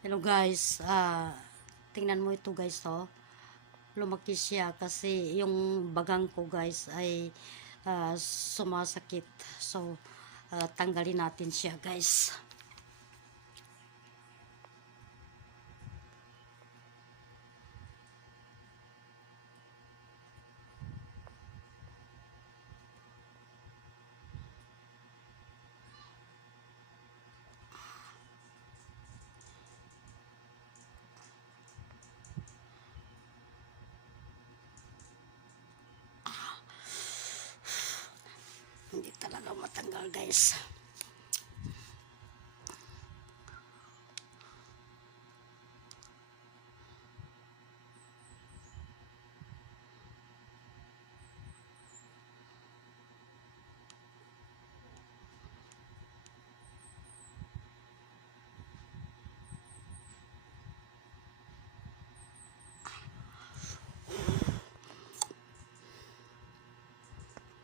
Hello guys, tingnan mo ito guys, oh. Lumaki siya kasi yung bagang ko guys ay sumasakit. So, tanggalin natin siya guys. Hindi talaga matanggal guys.